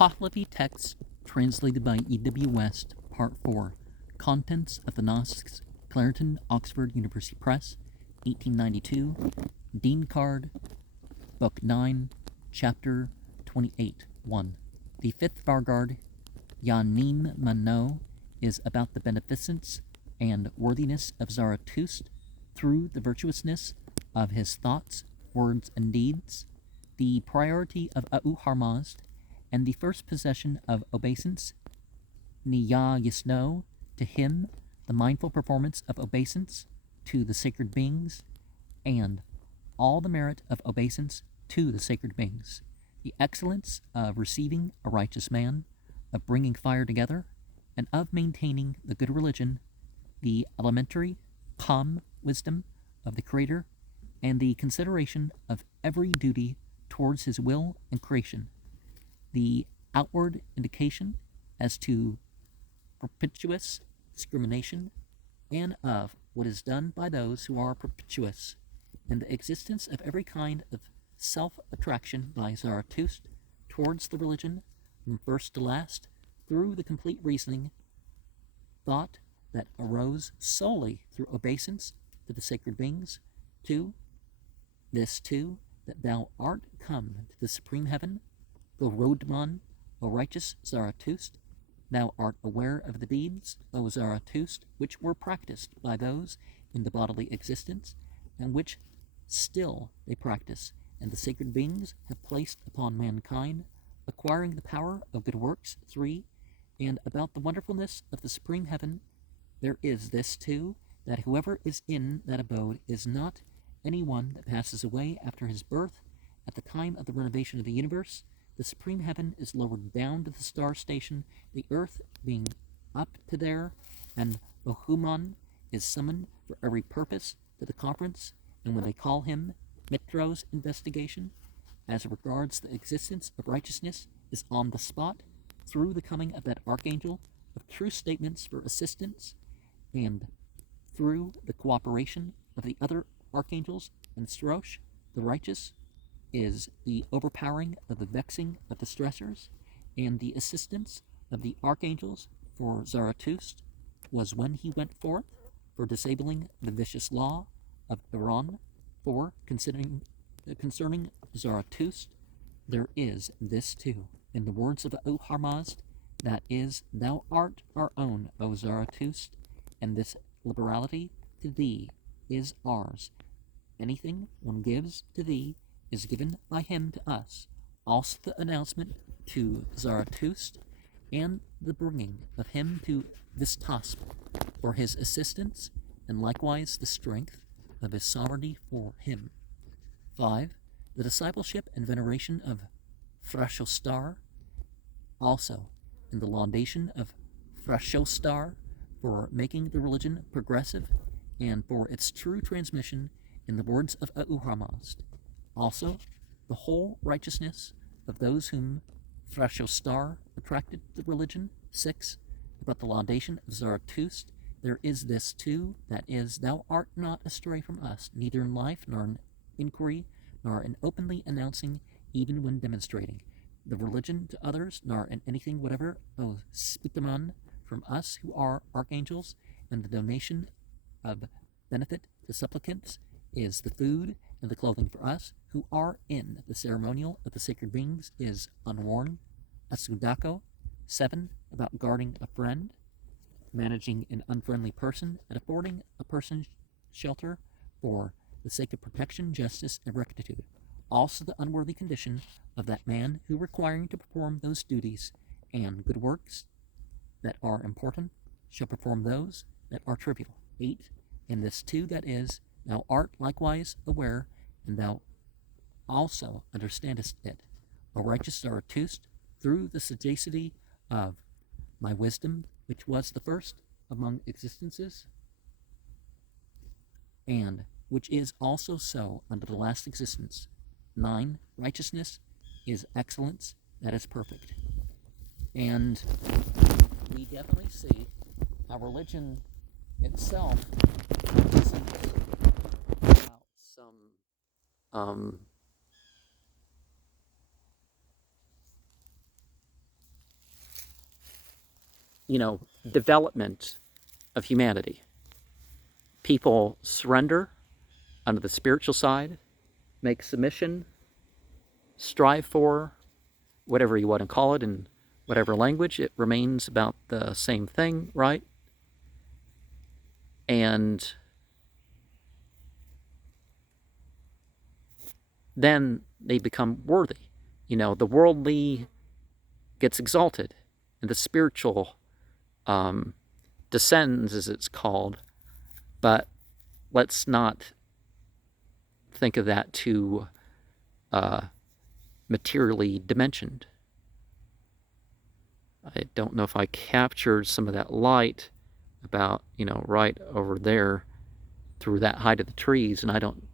Pahlavi text translated by E.W. West, Part 4. Contents of the Nasks, Clarendon, Oxford University Press, 1892. Dinkard, Book 9, Chapter 28, 1. The fifth Vargard, Yanim Mano, is about the beneficence and worthiness of Zarathustra through the virtuousness of his thoughts, words, and deeds, the priority of Auharmazd, and the first possession of obeisance, Niya Yisno, to him, the mindful performance of obeisance to the sacred beings, and all the merit of obeisance to the sacred beings, the excellence of receiving a righteous man, of bringing fire together, and of maintaining the good religion, the elementary, calm wisdom of the Creator, and the consideration of every duty towards his will and creation, the outward indication as to propitious discrimination, and of what is done by those who are propitious, and the existence of every kind of self-attraction by Zarathustra towards the religion, from first to last, through the complete reasoning, thought that arose solely through obeisance to the sacred beings, 2. This, too, that thou art come to the supreme heaven, O Rodman, O righteous Zarathustra, thou art aware of the deeds, O Zarathustra, which were practiced by those in the bodily existence, and which still they practice, and the sacred beings have placed upon mankind, acquiring the power of good works, 3. And about the wonderfulness of the supreme heaven, there is this too, that whoever is in that abode is not any one that passes away after his birth. At the time of the renovation of the universe, the supreme heaven is lowered down to the star station, the earth being up to there, and Bohuman is summoned for every purpose to the conference, and when they call him, Mitro's investigation, as regards the existence of righteousness, is on the spot, through the coming of that archangel of true statements for assistance, and through the cooperation of the other archangels, and Srosh, the righteous, is the overpowering of the vexing of the stressors, and the assistance of the archangels for Zarathustra was when he went forth for disabling the vicious law of Iran. 4. Concerning Zarathustra, there is this too, in the words of Auharmazd, that is, thou art our own, O Zarathustra, and this liberality to thee is ours. Anything one gives to thee is given by him to us. Also the announcement to Zarathustra, and the bringing of him to Vistasp for his assistance, and likewise the strength of his sovereignty for him. 5. The discipleship and veneration of Frashostar, also in the laudation of Frashostar for making the religion progressive, and for its true transmission in the words of Auharmazd. Also, the whole righteousness of those whom Frashostar attracted to the religion. 6. About the laudation of Zarathustra, there is this too, that is, thou art not astray from us, neither in life, nor in inquiry, nor in openly announcing, even when demonstrating, the religion to others, nor in anything whatever, O Spitaman, from us who are archangels, and the donation of benefit to supplicants is the food and the clothing for us, who are in the ceremonial of the sacred beings, is unworn. Asudako. 7. About guarding a friend, managing an unfriendly person, and affording a person shelter for the sake of protection, justice, and rectitude. Also the unworthy condition of that man who, requiring to perform those duties and good works that are important, shall perform those that are trivial. 8. In this too, that is, thou art likewise aware, and thou also understandest it, O righteous Zarathustra, through the sagacity of my wisdom, which was the first among existences, and which is also so under the last existence. 9. Righteousness is excellence that is perfect. And we definitely see how religion itself isn't about some development of humanity. People surrender under the spiritual side, make submission, strive for whatever you want to call it in whatever language. It remains about the same thing, right? And then they become worthy. The worldly gets exalted, and the spiritual descends, as it's called. But let's not think of that too materially dimensioned. I don't know if I captured some of that light about, right over there through that height of the trees, and I don't